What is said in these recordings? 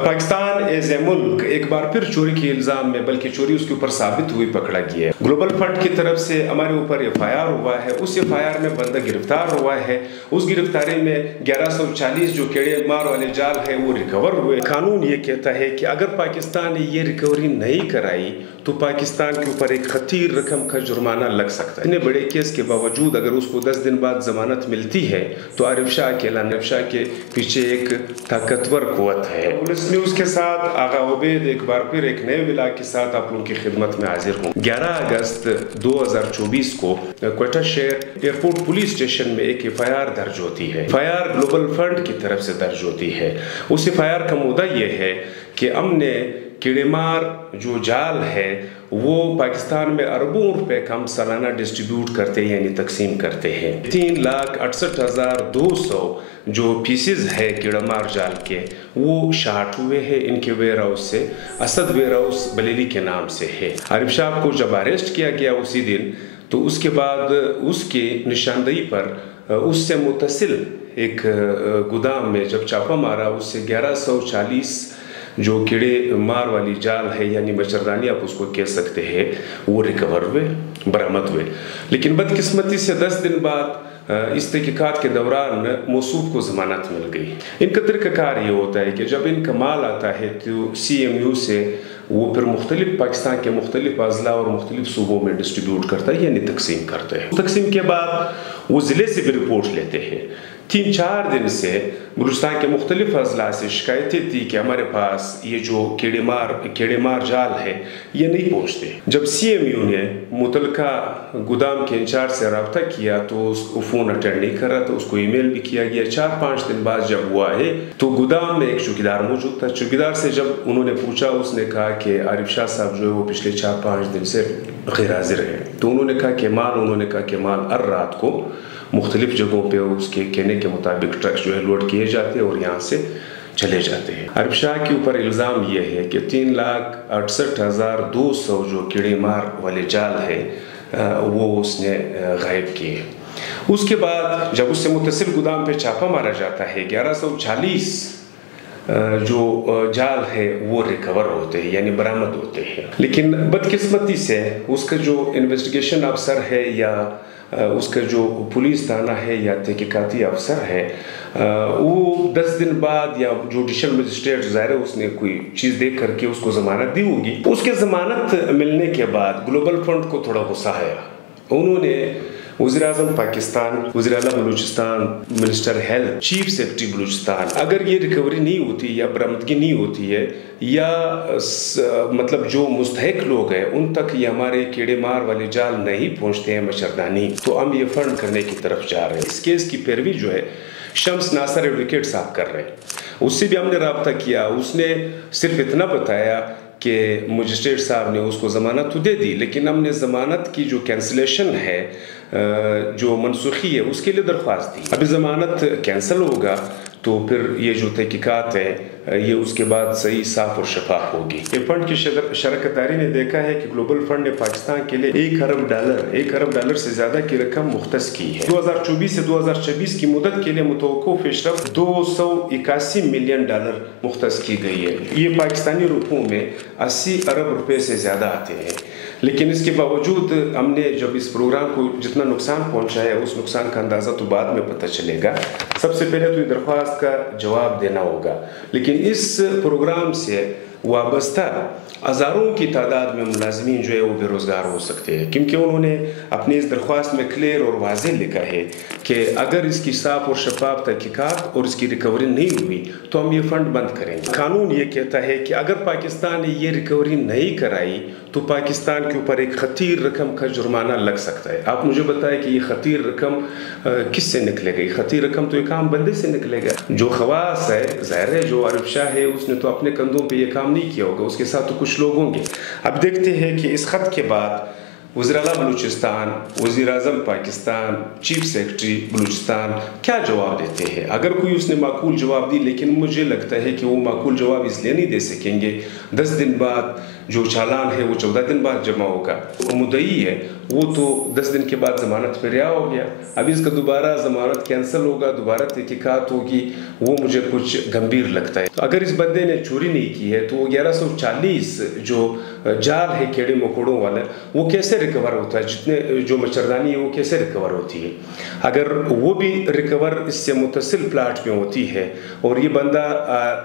Pakistan as a मुल्क एक बार फिर चोरी के इल्ज़ाम में, बल्कि चोरी उसके ऊपर साबित हुई, पकड़ा गया है। ग्लोबल फंड की तरफ से हमारे ऊपर FIR हुआ है, उस FIR में बंदा गिरफ्तार हुआ है। उस गिरफ्तारी में 1140 जो कीड़े मार वाले जाल है वो रिकवर हुए। कानून ये कहता है कि अगर पाकिस्तान ने ये रिकवरी नहीं कराई तो पाकिस्तान के ऊपर एक खतीर रकम का जुर्माना लग सकता है। इतने बड़े केस के बावजूद अगर उसको 10 दिन बाद जमानत मिलती है तो आरिफ शाह अकेला, आरिफ शाह के पीछे एक ताकतवर कुव्वत है। पुलिस न्यूज़ के साथ आगा उबैद एक बार फिर एक नए विला के साथ आप लोगों की खिदमत में हाजिर हूँ। 11 अगस्त 2024 को क्वेटा शहर एयरपोर्ट पुलिस स्टेशन में एक FIR दर्ज होती है। FIR ग्लोबल फंड की तरफ से दर्ज होती है। उस FIR का मुद्दा ये है कि हमने कीड़ेमार जो जाल है वो पाकिस्तान में अरबों रुपए का हम सालाना डिस्ट्रीब्यूट करते हैं, यानी तकसीम करते हैं। 3,68,200 जो पीसेज है कीड़ेमार जाल के वो शार्ट हुए हैं इनके वेयर हाउस से। असद वेयर हाउस बलेली के नाम से है। आरिफ शाह को जब अरेस्ट किया गया उसी दिन, तो उसके बाद उसकी निशानदेही पर उससे मुतसिल एक गोदाम में जब छापा मारा, उससे 1140 जो कीड़े मार वाली जाल है यानी मच्छरदानी आप उसको कह सकते हैं, वो रिकवर हुए, बरामद हुए। लेकिन बदकिस्मती से 10 दिन बाद इस तहकीकात के दौरान मौसूफ को ज़मानत मिल गई। इनका तरीक़ाकार ये होता है कि जब इनका माल आता है तो CMU से वो फिर मुख्तलिफ पाकिस्तान के मुख्तलिफ अज़ला और मुख्तलिफ सूबों में डिस्ट्रीब्यूट करता है, यानी तकसीम करते हैं। तकसीम के बाद वो ज़िले से भी रिपोर्ट लेते हैं। 3-4 दिन से बलूचिस्तान के मुख्तलिफ अज़ला से शिकायतें थी कि हमारे पास ये जो कीड़ेमार जाल है ये नहीं पहुँचते। जब CMU ने मुतलका गोदाम के इंचार्ज से रब्ता किया तो उसको फ़ोन अटेंड नहीं कर रहा था, उसको ईमेल भी किया गया। 4-5 दिन बाद जब हुआ है तो गोदाम में एक चौकीदार मौजूद था। चौकीदार से जब उन्होंने पूछा, उसने कहा कि आरिफ शाह साहब जो है वो पिछले 4-5 दिन से गैर हाजिर है। तो उन्होंने कहा कि माल हर रात को मुख्तलिफ जगहों पे उसके कहने के मुताबिक ट्रक जो है लोड किए जाते हैं और यहाँ से चले जाते हैं। आरिफ शाह के ऊपर इल्ज़ाम ये है कि 3,68,200 जो कीड़े मार वाले जाल है वो उसने गायब किए। उसके बाद जब उससे मुतसिल गोदाम पे छापा मारा जाता है, 1140 जो जाल है वो रिकवर होते हैं, यानी बरामद होते हैं। लेकिन बदकिस्मती से उसका जो इन्वेस्टिगेशन अफसर है या उसका जो पुलिस थाना है या तहकीकाती अफसर है वो 10 दिन बाद या जुडिशल मजिस्ट्रेट ज़ाहिर है उसने कोई चीज़ देख करके उसको ज़मानत दी होगी। उसके ज़मानत मिलने के बाद ग्लोबल फंड को थोड़ा गुस्सा आया। उन्होंने वज़ीर-ए-आज़म पाकिस्तान, वज़ीर-ए-आला Balochistan, minister health, chief secretary Balochistan, अगर ये रिकवरी नहीं होती या बरामदगी नहीं होती है या मतलब जो मुस्तहिक लोग हैं उन तक ये हमारे कीड़े मार वाले जाल नहीं पहुंचते हैं मच्छरदानी, तो हम ये फंड करने की तरफ जा रहे हैं। इस केस की पैरवी जो है शम्स नासर एडवोकेट साहब कर रहे हैं। उससे भी हमने रब्ता किया। उसने सिर्फ इतना बताया कि मजिस्ट्रेट साहब ने उसको ज़मानत तो दे दी, लेकिन हमने ज़मानत की जो कैंसिलेशन है, जो मनसूखी है, उसके लिए दरख्वास्त दी। अभी ज़मानत कैंसिल होगा तो फिर ये जो तहकीकात है ये उसके बाद सही, साफ और शफाफ होगी। ये फंड की शरकतारी ने देखा है कि ग्लोबल फंड ने पाकिस्तान के लिए $1 अरब से ज़्यादा की रकम मुख्तस की है। 2024 से 2026 की मुद्दत के लिए मुतवक्को पेशरफ्त $281 मिलियन मुख्तस की गई है। ये पाकिस्तानी रुपयों में 80 अरब रुपए से ज़्यादा आते हैं। लेकिन इसके बावजूद हमने जब इस प्रोग्राम को जितना नुकसान पहुंचा है उस नुकसान का अंदाज़ा तो बाद में पता चलेगा। सबसे पहले तो दरख्वास्त का जवाब देना होगा। लेकिन इस प्रोग्राम से वाबस्ता हज़ारों की तादाद में मुलाजमीन जो है वो बेरोज़गार हो सकते हैं, क्योंकि उन्होंने अपनी इस दरख्वास्त में क्लियर और वाज़ेह लिखा है कि अगर इसकी साफ और शफाफ तहकीकात और इसकी रिकवरी नहीं हुई तो हम ये फ़ंड बंद करेंगे। कानून ये कहता है कि अगर पाकिस्तान ने ये रिकवरी नहीं कराई तो पाकिस्तान के ऊपर एक खतीर रकम का जुर्माना लग सकता है। आप मुझे बताएं कि ये खतीर रकम किससे निकलेगा? ये खतीर रकम तो एक आम बंदे से निकलेगा। जो खवास है, ज़ाहिर है जो आरिफ शाह है उसने तो अपने कंधों पे ये काम नहीं किया होगा, उसके साथ तो कुछ लोग होंगे। अब देखते हैं कि इस खत के बाद وزیر اعلیٰ بلوچستان، وزیر اعظم پاکستان، چیف سیکرٹری بلوچستان کیا جواب دیتے ہیں؟ اگر کوئی اس نے معقول جواب دی، لیکن مجھے لگتا ہے کہ وہ معقول جواب اس لیے نہیں دے سکیں گے، 10 دن بعد جو چالان ہے وہ 14 دن بعد جمع ہوگا، وہ مدعی ہے وہ تو 10 دن کے بعد ضمانت پہ رہا ہو گیا، اب اس کا دوبارہ ضمانت کینسل ہوگا، دوبارہ تحقیقات ہوگی، وہ مجھے کچھ گمبھیر لگتا ہے۔ اگر اس بندے نے چوری نہیں کی ہے تو وہ 1140 جو جال ہے کیڑے مکوڑوں والا وہ کیسے ریکور ہوتا ہے؟ جتنے جو مچھردانی ہے وہ کیسے ریکور ہوتی ہے؟ اگر وہ بھی ریکور اس سے متصل پلاٹ میں ہوتی ہے اور یہ بندہ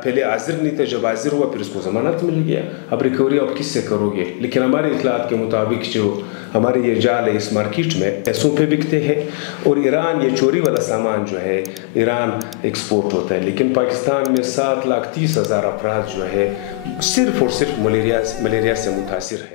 پہلے حاضر نہیں تھا، جب حاضر ہوا پھر اس کو ضمانت مل گیا، اب ریکوری آپ کس سے کرو گے؟ لیکن ہمارے اطلاعات کے مطابق جو ہمارے یہ جال ہے اس مارکیٹ میں پیسوں پہ بکتے ہیں، اور ایران یہ چوری والا سامان جو ہے ایران ایکسپورٹ ہوتا ہے، لیکن پاکستان میں 7,30,000 افراد جو ہے صرف اور صرف ملیریا سے متاثر ہے۔